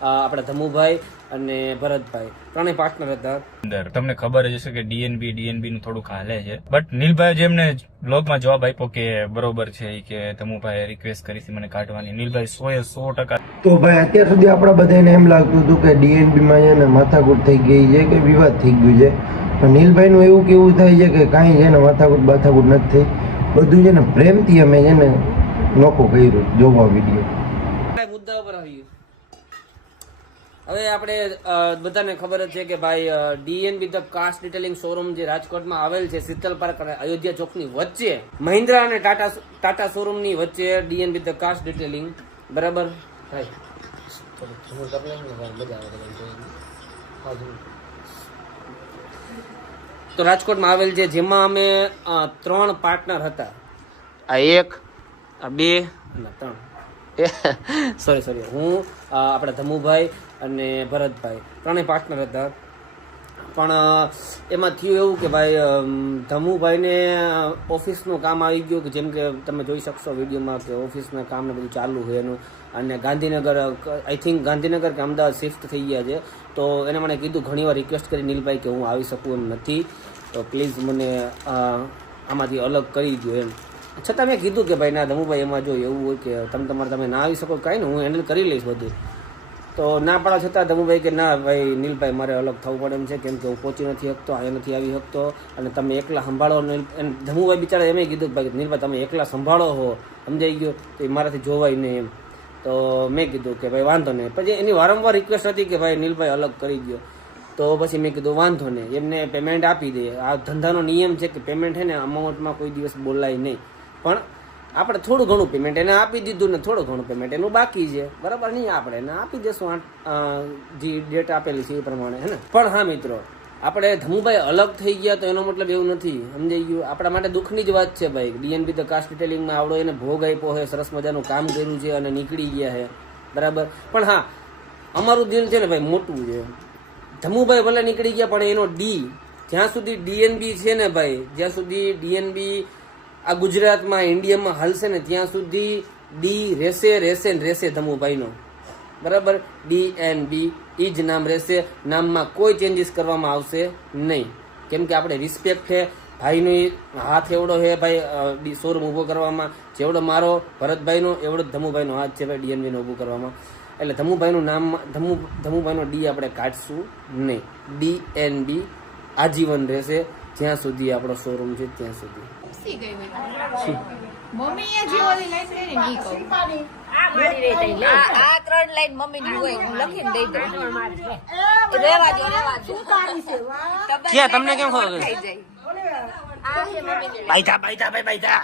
આપણા ધમુભાઈ અને ભરતભાઈ ત્રણેય પાર્ટનર હતા અંદર. તમને ખબર જ હશે કે ડીએનબી નું થોડુંક હાલે છે, બટ નીલભાઈ જેમને બ્લોગમાં જવાબ આપ્યો કે બરોબર છે કે ધમુભાઈ રિક્વેસ્ટ કરી હતી મને કાઢવાની, નીલભાઈ 100% તો ભાઈ અત્યાર સુધી આપણા બધાને એમ લાગતું હતું કે ડીએનબીમાં છે ને માથાકૂટ થઈ ગઈ છે કે વિવાદ થઈ ગયું છે, પણ નીલભાઈનું એવું કેવું થાય છે કે કાંઈ છે ને માથાકૂટ નથી થઈ, બધું છે ને પ્રેમથી અમે છે ને નોખું કર્યું જોવા વિડીયો મુદ્દા ઉપર આવ્યું. હવે આપણે બધાને ખબર જ છે કે ભાઈ DNB the cast detailing showroom જે રાજકોટમાં આવેલ છે શીતલ પાર્ક અને અયોધ્યા ચોકની વચ્ચે, મહિન્દ્રા અને ટાટા શોરૂમ ની વચ્ચે ડીએનબી ધ કાસ્ટ ડિટેલિંગ, બરાબર ભાઈ તો રાજકોટમાં આવેલ છે, જેમાં અમે 3 પાર્ટનર હતા. આ 1, આ 2 અને 3 સોરી હું આપણા ધમુભાઈ અને ભરતભાઈ ત્રણેય પાર્ટનર હતા. પણ એમાં થયું એવું કે ભાઈ ધમુભાઈને ઓફિસનું કામ આવી ગયું કે જેમ કે તમે જોઈ શકશો વિડીયોમાં કે ઓફિસના કામને બધું ચાલુ હોય એનું, અને ગાંધીનગર આઈ થિંક ગાંધીનગર કે અમદાવાદ શિફ્ટ થઈ ગયા છે. તો એને મને કીધું ઘણીવાર રિક્વેસ્ટ કરી નીલભાઈ કે હું આવી શકું એમ નથી, તો પ્લીઝ મને આમાંથી અલગ કરી દો એમ. છતાં મેં કીધું કે ભાઈ ના ધમુભાઈ એમાં જો એવું હોય કે તમે ના આવી શકો કાંઈ ને હું હેન્ડલ કરી લઈશ બધું. તો ના પાડવા છતાં ધમુભાઈ કે ના ભાઈ નીલભાઈ મારે અલગ થવું પડે એમ છે, કેમ કે હું પહોંચી નથી શકતો, અહીંયા નથી આવી શકતો અને તમે એકલા સંભાળો. ધમુભાઈ બિચારા એમ કીધું કે ભાઈ નીલભાઈ તમે એકલા સંભાળો હો, સમજાઈ ગયો, તો એ મારાથી જોવાય નહીં એમ. તો મેં કીધું કે ભાઈ વાંધો નહીં. પછી એની વારંવાર રિક્વેસ્ટ હતી કે ભાઈ નીલભાઈ અલગ કરી દો. તો પછી મેં કીધું વાંધો નહીં, એમને પેમેન્ટ આપી દે. આ ધંધાનો નિયમ છે કે પેમેન્ટ છે ને અમાઉન્ટમાં કોઈ દિવસ બોલાય નહીં, પણ આપણે થોડું ઘણું પેમેન્ટ એને આપી દીધું ને થોડું ઘણું પેમેન્ટ એનું બાકી છે, બરાબર નહીં, આપણે એને આપી દઈશું જે ડેટ આપેલી છે એ પ્રમાણે, હે ને. પણ હા મિત્રો, આપણે ધમુભાઈ અલગ થઈ ગયા તો એનો મતલબ એવું નથી, સમજાઈ ગયું. આપણા માટે દુઃખની જ વાત છે ભાઈ. ડીએનબી ધ કાસ્ટ ડિટેલિંગમાં આવડો એને ભોગ આપ્યો છે, સરસ મજાનું કામ કર્યું છે અને નીકળી ગયા છે, બરાબર. પણ હા, અમારું દિલ છે ને ભાઈ મોટું છે. ધમુભાઈ ભલે નીકળી ગયા પણ એનો જ્યાં સુધી ડીએનબી છે ને ભાઈ, જ્યાં સુધી ડીએનબી આ ગુજરાતમાં ઇન્ડિયામાં હાલશે ને ત્યાં સુધી રહેશે ધમુભાઈનો, બરાબર. ડીએનબી એ જ નામ રહેશે, નામમાં કોઈ ચેન્જીસ કરવામાં આવશે નહીં, કેમ કે આપણે રિસ્પેક્ટ છે ભાઈનો. હાથ એવડો છે ભાઈ શોરૂમ ઊભો કરવામાં, જેવડો મારો ભરતભાઈનો એવડો ધમુભાઈનો હાથ છે ભાઈ ડીએનબીનો ઊભો કરવામાં. એટલે ધમુભાઈનું નામ ધમુભાઈનો ડી આપણે કાઢશું નહીં. ડીએનબી આજીવન રહેશે જ્યાં સુધી આપણો શોરૂમ છે ત્યાં સુધી. મમ્મીએ જે ઓલી લાઈન કરી ને ઈ કહું. આ 3 લાઈન મમ્મીની હોય હું લખીને દઈ દઉં. રેવા દો. ક્યાં તમને કેમ ખબર થઈ જાય. આ છે મમ્મીની બાઈતા ભાઈ આ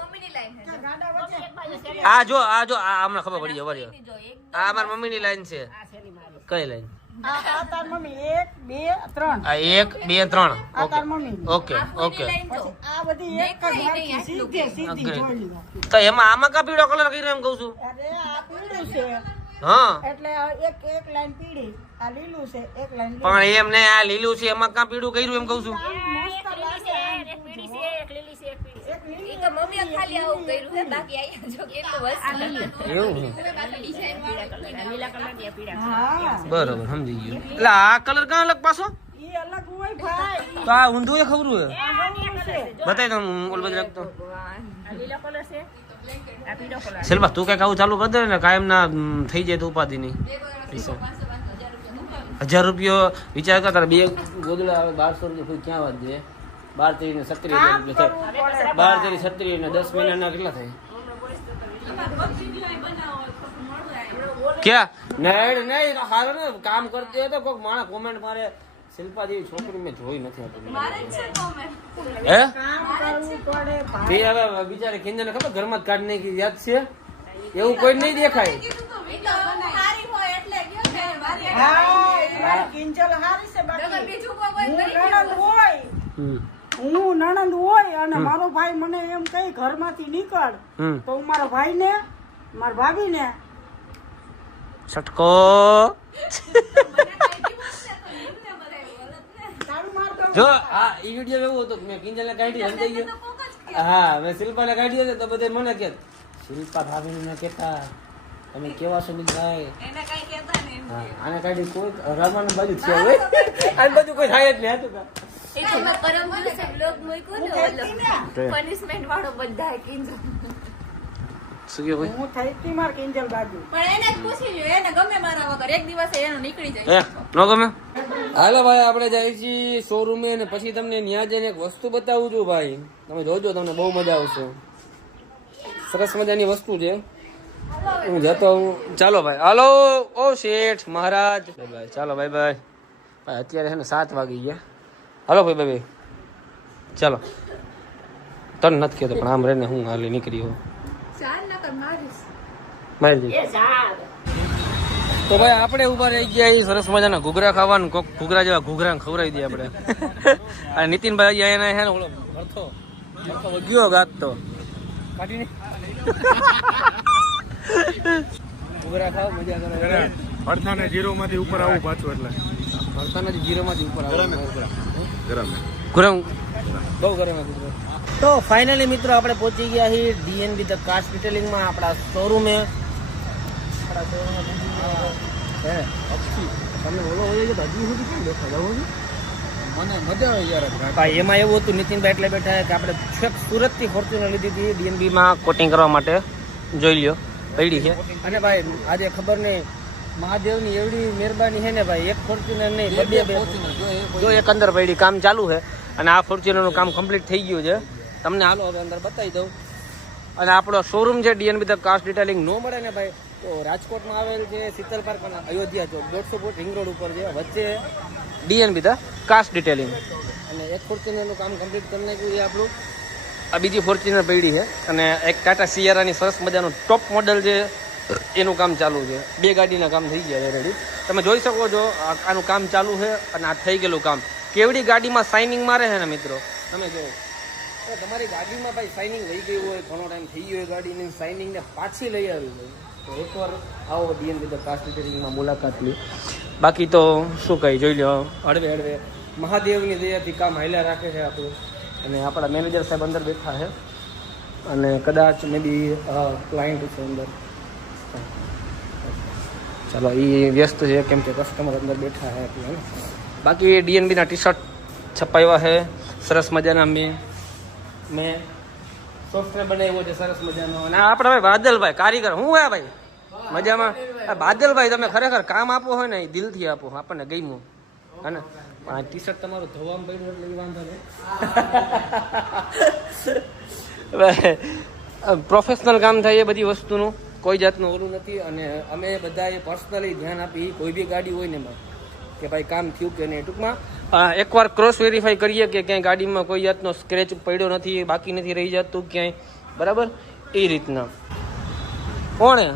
મમ્મીની લાઈન છે. આ જો આ હમણાં ખબર પડી જાય. આ અમારી મમ્મીની લાઈન છે. કઈ લાઈન? આ તાર મમ્મી 1 2 3. આ 1 2 3. આ તાર મમ્મી. ઓકે આ બધી એક જ વાળી સીધી જોઈ લો. તો એમાં આમાં કા પીળો કલર કર્યો એમ કહું છું. અરે આ પીળું છે હા, એટલે એક લાઈન પીળી, આ લીલું છે એક લાઈન. પણ એમ ને આ લીલું છે એમાં કા પીળું કર્યું એમ કહું છું. ઈ તો મમ્મીએ ખાલી આવું કર્યું છે, બાકી આયા જો કેટલું વસ્તુ એવું લીલા કલર ની પીળા. હા બરોબર, સમજી ગયો. એટલે આ કલર કા અલગ પાછો? ઈ અલગ હોય ભાઈ. તો આ ઊંધું એ ખબર હોય. બતાય તો ઓલ બધું રાખતો. લીલો કલર છે, આ પીળો કલર. શિલ્પા તું કઈક આવું ચાલુ કરી દે ને, કાયમ ના થઈ જાય તો ઉપાધિ નહીં. 1000 રૂપિયો વિચાર કર, તારે 2 ગોદડા આવે 1200 રૂપિયા ક્યાં વાત છે? 12 ને 17 રૂપિયા થાય. 12 37 ને 10 મહિનાના કેટલા થાય? ક્યાં નહીં હારો ને કામ કરતી હોય તો કોઈક માણસ કોમેન્ટ મારે શિલ્પા જેવી છોકરી મેં જોઈ નથી. હે તે હવે બિચારી કિંજને ખબર ઘરમાં જ કાઢી નાખી, યાદ છે? એવું કોઈ નહીં દેખાય. હું નણંદ હોય અને મારો ભાઈ મને એમ કઈ ઘરમાંથી નીકળ તો હું મારા ભાઈ ને મારા ભાભી ને છટકો જો આ ઈ વિડિયો એવો હતો કે મેં કિંજલને કાઢી સમજાઈ ગયો. હા મેં શિલ્પાને કાઢી હતો તો બધે મને કે શિલ્પા ભાભીને કેતા તમે કેવા છો મિલભાઈ? એને કઈ કહેતા નહીં. હા, આને કાઢી કોઈ રામાની બાજુ છે હવે. આ બાજુ કોઈ થાય જ નહીં હતું કા. એ તો મેં પરમ દિવસે બ્લોગ મૂક્યો ને ઓલો પનિશમેન્ટ વાળો બધાય કિંજલ. શું કહ્યું ભાઈ? હું થઈ હતી માર કિંજલ બાજુ. પણ એને જ પૂછી લ્યો, એને ગમે મારા વગર એક દિવસે એનું નીકળી જાય. એ નો ગમે? હાલો ભાઈ આપણે જાય છીએ શોરૂમે અને પછી તમને ત્યાં જઈને એક વસ્તુ બતાવું છું ભાઈ. તમે જોજો, તમને બહુ મજા આવશે. સરસ મજાની વસ્તુ છે. હું જતો હું. ચાલો ભાઈ. હાલો ઓ શેઠ મહારાજ. બાય ચાલો બાય બાય. ભાઈ અત્યારે છે ને 7 વાગી ગયા. હાલો ભાઈ બાય. ચાલો. તન નથી કહેતો પણ આમ રહીને હું હાલી નીકળી હોઉં. મારી જઈ. તો ભાઈ આપણે ઉભા રહી ગયા એ સરસ મજાના ઘૂઘરા ખાવાનું. કોક ઘૂઘરા જેવા ઘૂઘરા ખવડાવી દઈએ આપણે. અને નીતિનભાઈ એને છે ને ઓલો ભરતો વગ્યો ગાત તો કાઢીને ઘૂઘરા ખાવ મજા કરે. ભરથાને જીરો માંથી ઉપર આવું પાછું એટલે ભરતાના જીરોમાંથી ઉપર આવે ગરમ બહુ ગરમ હતું. તો ફાઇનલી મિત્રો આપણે પહોંચી ગયા છીએ ડીએનબી ધ કાર ડિટેલિંગમાં આપણા શોરૂમે. તમને ઓલો હોય છે હજુ સુધી કેમ બેઠા જાવ મને મજા આવે યાર. ભાઈ એમાં એવું હતું નીતિનભાઈ એટલે બેઠા કે આપણે છેક સુરતથી ફોર્ચ્યુનર લીધી હતી ડીએનબીમાં કોટિંગ કરવા માટે. જોઈ લ્યો પડી છે. અને ભાઈ આજે ખબર નહીં મહાદેવની એવડી મહેરબાની છે ને ભાઈ, એક ફોર્ચ્યુનર નહીં બે જો એક અંદર પડી કામ ચાલુ છે. અને આ ફોર્ચ્યુનરનું કામ કમ્પ્લીટ થઈ ગયું છે. તમને હાલો હવે અંદર બતાવી દઉં. અને આપણો શોરૂમ છે ડીએનબી ધ કાર ડિટેલિંગ. ન મળે ને ભાઈ તો રાજકોટમાં આવેલ છે શીતલ પાર્ક અને અયોધ્યા ચોક 150 ફૂટ રિંગ રોડ ઉપર છે. વચ્ચે ડીએનબી ધ કાર ડિટેલિંગ. અને એક ફોર્ચ્યુનરનું કામ કમ્પ્લીટ કરી નાખ્યું છે આપણું. આ બીજી ફોર્ચ્યુનર પડી છે. અને એક ટાટા સિયારાની સરસ મજાનું ટોપ મોડલ છે એનું કામ ચાલુ છે. 2 ગાડીના કામ થઈ ગયા ઓલરેડી. તમે જોઈ શકો છો આનું કામ ચાલુ છે અને આ થઈ ગયેલું કામ. કેવડી ગાડીમાં શાઇનિંગ મારે છે ને મિત્રો તમે જો. તમારી ગાડીમાં ભાઈ શાઇનિંગ લઈ ગઈ હોય, ઘણો ટાઈમ થઈ ગયો હોય ગાડીની શાઇનિંગને પાછી લઈ આવી હોય તો એકવાર આવો ડીએનબી ધ કાર ડિટેલિંગમાં મુલાકાત લી. બાકી તો શું કહી જોઈ લો હળવે હળવે મહાદેવની દયાથી કામ હાલ્યા રાખે છે આપણું. અને આપણા મેનેજર સાહેબ અંદર બેઠા છે અને કદાચ મે બી ક્લાયન્ટ છે અંદર. ચાલો એ વ્યસ્ત છે કેમ કે કસ્ટમર અંદર બેઠા છે એટલે. બાકી ડીએનબીના ટી શર્ટ છપાવ્યા છે સરસ મજાના. મેં સોફ્ટવેર બનાવ્યો છે સરસ મજાનો. અને આપણે ભાઈ બાદલભાઈ કારીગર હું હે ભાઈ મજામાં. બાદલભાઈ તમે ખરેખર કામ આપો હોય ને એ દિલથી આપો, આપણને ગમ્યું હે ને. આ ટી શર્ટ તમારું ધોવામાં પડ્યું એટલે એ વાંધો નહીં. પ્રોફેશનલ કામ થાય એ બધી વસ્તુનું કોઈ જાતનું ઓલું નથી. અને અમે બધાએ પર્સનલી ધ્યાન આપી કોઈ બી ગાડી હોય ને એમાં કે ભાઈ કામ થયું કે નહીં. ટૂંકમાં એકવાર ક્રોસ વેરીફાઈ કરીએ કે ક્યાંય ગાડીમાં કોઈ જાતનો સ્ક્રેચ પડ્યો નથી, બાકી નથી રહી જતું ક્યાંય, બરાબર એ રીતના. કોણે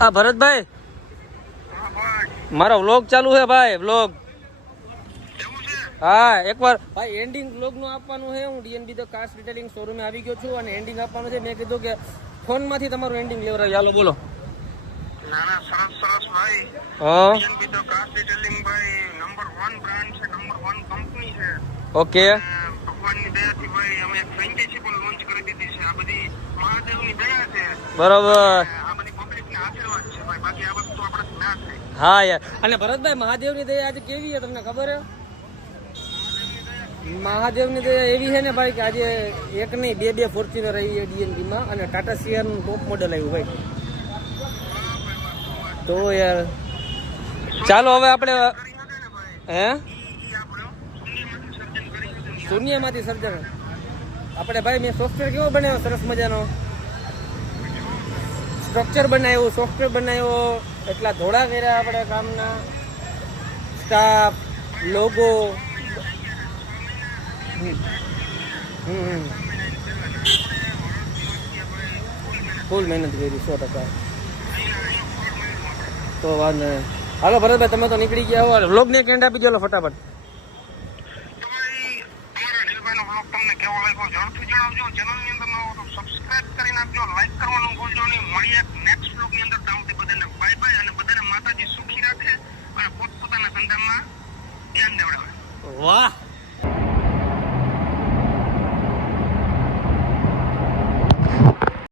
હા ભરતભાઈ મારો વ્લોગ ચાલુ છે ભાઈ. વ્લોગ હા એકવાર ભાઈ એન્ડિંગ વ્લોગનું આપવાનું છે. હું ડીએનબી ધ કાર ડિટેલિંગ શોરૂમે આવી ગયો છું અને એન્ડિંગ આપવાનું છે. મેં કીધું કે ફોનમાંથી તમારું એન્ડિંગ લેવડાવી. હાલો બોલો. નાના સરસ ભાઈ. હા ડીએનબી ધ કાર ડિટેલિંગ ભાઈ નંબર 1 બ્રાન્ડ છે, નંબર 1 કંપની છે. ઓકે ભગવાનની દયાથી ભાઈ અમે એક ફ્રેન્ચાઇઝી પણ લોન્ચ કરી દીધી છે. આ બધી મહાદેવની દયા છે. બરોબર. આ બધી પબ્લિકના આશીર્વાદ છે ભાઈ, બાકી આ વસ્તુ આપણે ના થાય. હા યાર. અને ભરતભાઈ મહાદેવની દયા આજે કેવી છે તમને ખબર છે? મહાદેવની દયા એવી છે ને ભાઈ કે આજે એક નહીં બે ફોર્ચ્યુનર આવી છે ડીએનબીમાં અને ટાટા સિયારનું ટોપ મોડલ આવ્યું ભાઈ. તો યાર ચાલો હવે આપણે હે શૂન્યમાંથી સર્જન આપણે ભાઈ મેં સોફ્ટવેર કેવો બનાવ્યો સરસ મજાનો સ્ટ્રક્ચર બનાવ્યું, સોફ્ટવેર બનાવ્યો. એટલા ધોળા કર્યા આપણે કામના, સ્ટાફ, લોગો. ફૂલ મહેનત કરી 100%. તો વાંધો નહીં. હાલો ભરતભાઈ તમે તો નીકળી ગયા હો. વ્લોગ ને કેન્ડ આપી દો ફટાફટ. તો ભાઈ અમારા અનિલભાઈનો વ્લોગ તમને કેવો લાગ્યો ઝડપથી જણાવજો. ચેનલની અંદર નવો તો સબસ્ક્રાઇબ કરી નાખજો, લાઈક કરવાનું